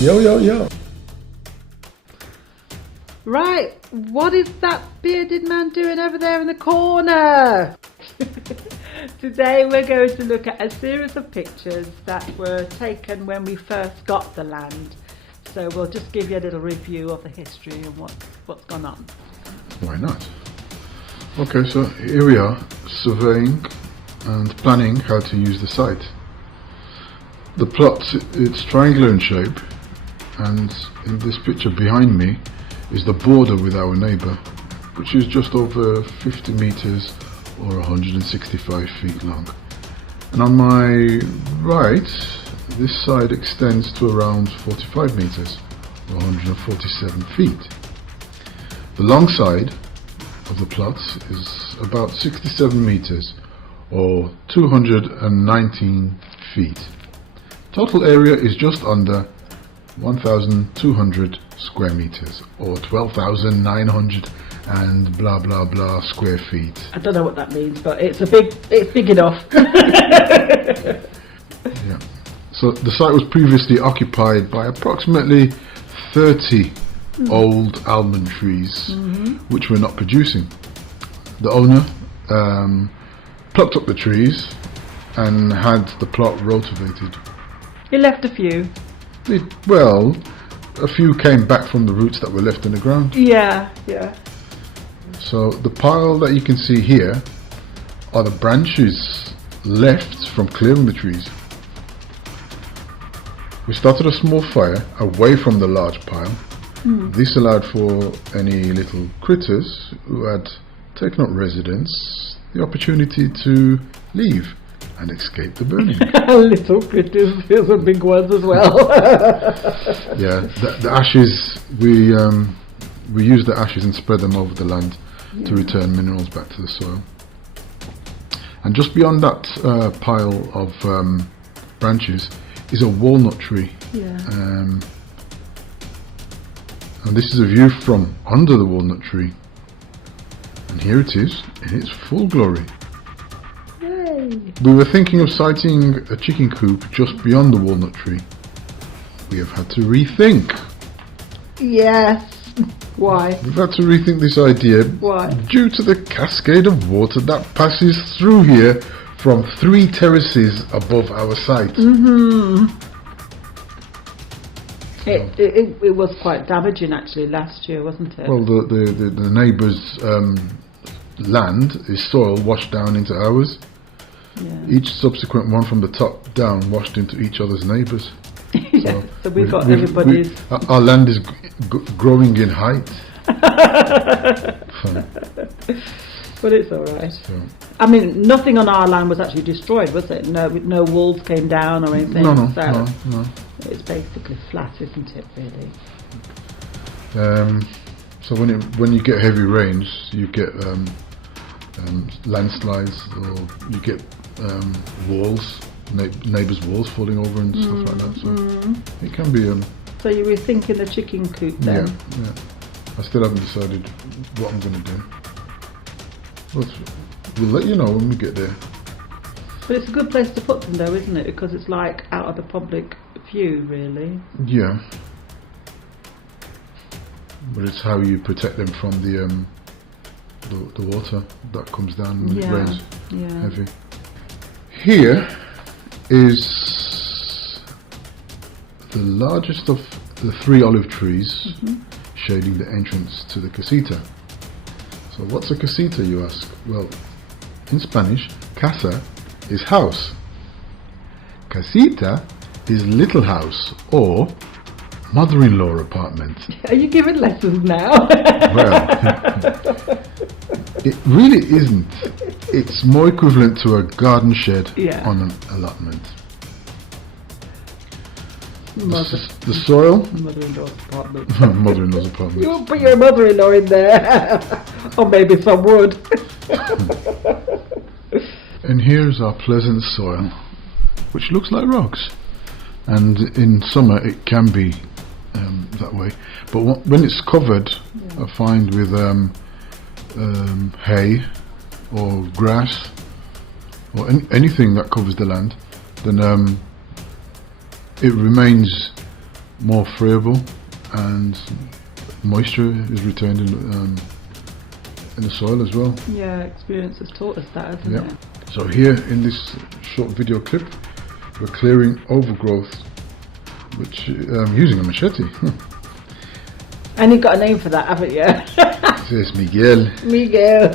Yo, yo, yo. Right, what is that bearded man doing over there in the corner? Today we're going to look at a series of pictures that were taken when we first got the land. So we'll just give you a little review of the history and what's gone on. Why not? Okay, so here we are, surveying and planning how to use the site. The plot, it's triangular in shape, and in this picture behind me is the border with our neighbour, which is just over 50 meters or 165 feet long. And on my right, this side extends to around 45 meters or 147 feet. The long side of the plot is about 67 meters or 219 feet. Total area is just under 1,200 square meters or 12,900 and blah blah blah square feet. I don't know what that means, but it's big enough. Yeah. So the site was previously occupied by approximately 30 old almond trees, which were not producing. The owner plucked up the trees and had the plot rotivated. He left a few. Well, a few came back from the roots that were left in the ground. Yeah. So the pile that you can see here are the branches left from clearing the trees. We started a small fire away from the large pile. This allowed for any little critters who had taken up residence the opportunity to leave and escape the burning. Little critters, there's some big ones as well. Yeah, the ashes, we use the ashes and spread them over the land to return minerals back to the soil. And just beyond that pile of branches is a walnut tree. And this is a view from under the walnut tree. And here it is in its full glory. We were thinking of siting a chicken coop just beyond the walnut tree. We have had to rethink. Yes. Why? We've had to rethink this idea. Why? Due to the cascade of water that passes through here from 3 terraces above our site. It was quite damaging actually last year, wasn't it? Well, the neighbour's land, his soil, washed down into ours. Each subsequent one from the top down washed into each other's neighbours. So we've got everybody's. Our land is growing in height. But it's all right. So. I mean, nothing on our land was actually destroyed, was it? No walls came down or anything. No. It's basically flat, isn't it? Really. So when you get heavy rains, you get landslides, or you get walls, neighbours' walls falling over and stuff like that. So it can be. So you were thinking the chicken coop then? Yeah. I still haven't decided what I'm going to do. But we'll let you know when we get there. But it's a good place to put them though, isn't it? Because it's like out of the public view, really. Yeah. But it's how you protect them from the water that comes down when it rains heavy. Here is the largest of the 3 olive trees shading the entrance to the casita. So what's a casita, you ask? Well, in Spanish, casa is house. Casita is little house or mother-in-law apartment. Are you giving lessons now? Well, it really isn't. It's more equivalent to a garden shed on an allotment. The soil? Mother-in-law's apartment. Mother-in-law's apartment. You put your mother-in-law in there. Or maybe some wood. And here's our pleasant soil, which looks like rocks. And in summer it can be that way. But when it's covered, I find with hay or grass or anything that covers the land, then it remains more friable, and moisture is retained in the soil as well. Yeah, experience has taught us that, hasn't Yeah. it? So here in this short video clip, we're clearing overgrowth, which using a machete. And you've got a name for that, haven't you? This is Miguel. Miguel.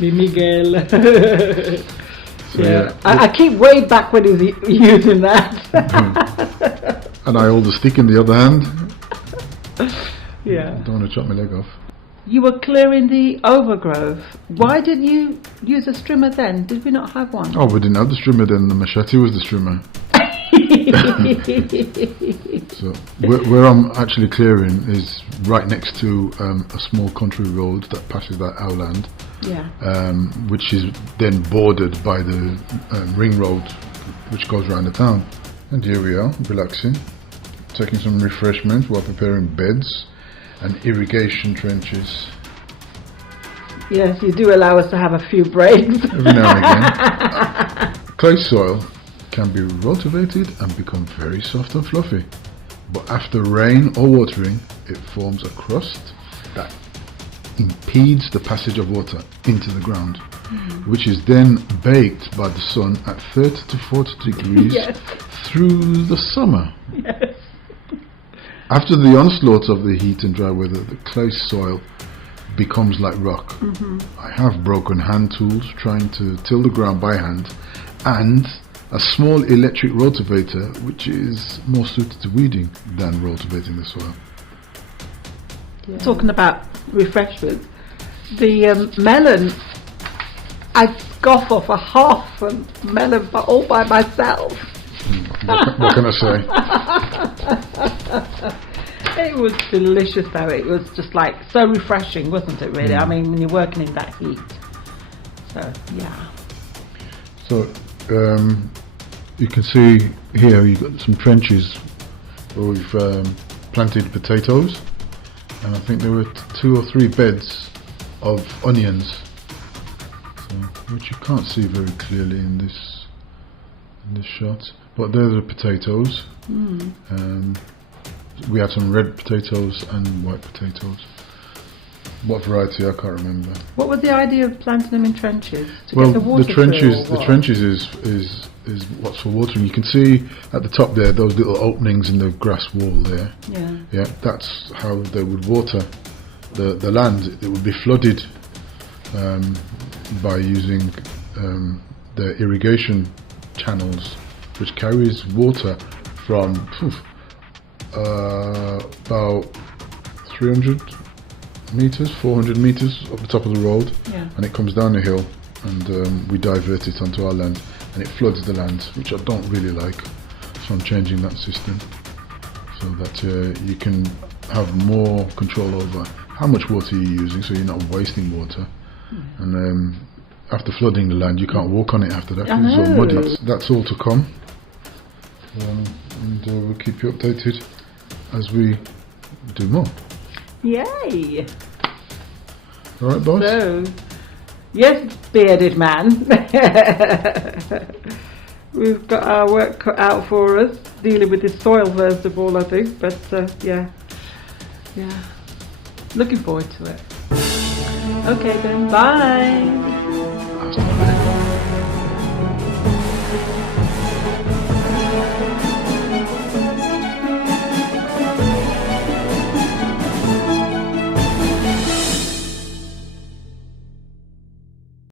Miguel. So, yeah. I keep way back when he was using that. And I hold the stick in the other hand. Yeah. Don't want to chop my leg off. You were clearing the overgrowth. Why didn't you use a strimmer then? Did we not have one? Oh, we didn't have the strimmer then. The machete was the strimmer. So where I'm actually clearing is right next to a small country road that passes that our land, Yeah. which is then bordered by the ring road which goes around the town. And here we are, relaxing, taking some refreshment while preparing beds and irrigation trenches. Yes, you do allow us to have a few breaks. Every now and again. Clay soil can be rotivated and become very soft and fluffy, but after rain or watering, it forms a crust that impedes the passage of water into the ground, which is then baked by the sun at 30 to 40 degrees Yes. through the summer. Yes. After the onslaught of the heat and dry weather, the clay soil becomes like rock. I have broken hand tools trying to till the ground by hand, and a small electric rotavator which is more suited to weeding than rotivating the soil. Yeah. Talking about refreshments, the melon, I scoff off a half a melon but all by myself. What can I say? It was delicious though. It was just like so refreshing, wasn't it really? I mean, when you're working in that heat. So yeah. So you can see here you've got some trenches where we've planted potatoes, and I think there were 2 or 3 beds of onions, so, which you can't see very clearly in this shot, but they're the potatoes. We had some red potatoes and white potatoes. What variety I can't remember. What was the idea of planting them in trenches? To get the water the trenches through, or the what? trenches is what's for watering. You can see at the top there those little openings in the grass wall there. Yeah. That's how they would water the land. It would be flooded by using the irrigation channels, which carries water from about 300 meters, 400 meters up the top of the road, and it comes down the hill, and we divert it onto our land, and it floods the land, which I don't really like. So I'm changing that system so that you can have more control over how much water you're using, so you're not wasting water. And after flooding the land, you can't walk on it after that because it's all muddy. That's all to come, and we'll keep you updated as we do more. Yay! Alright, boss? So, yes, bearded man. We've got our work cut out for us, dealing with this soil first of all, I think, but yeah. Looking forward to it. Okay then, bye!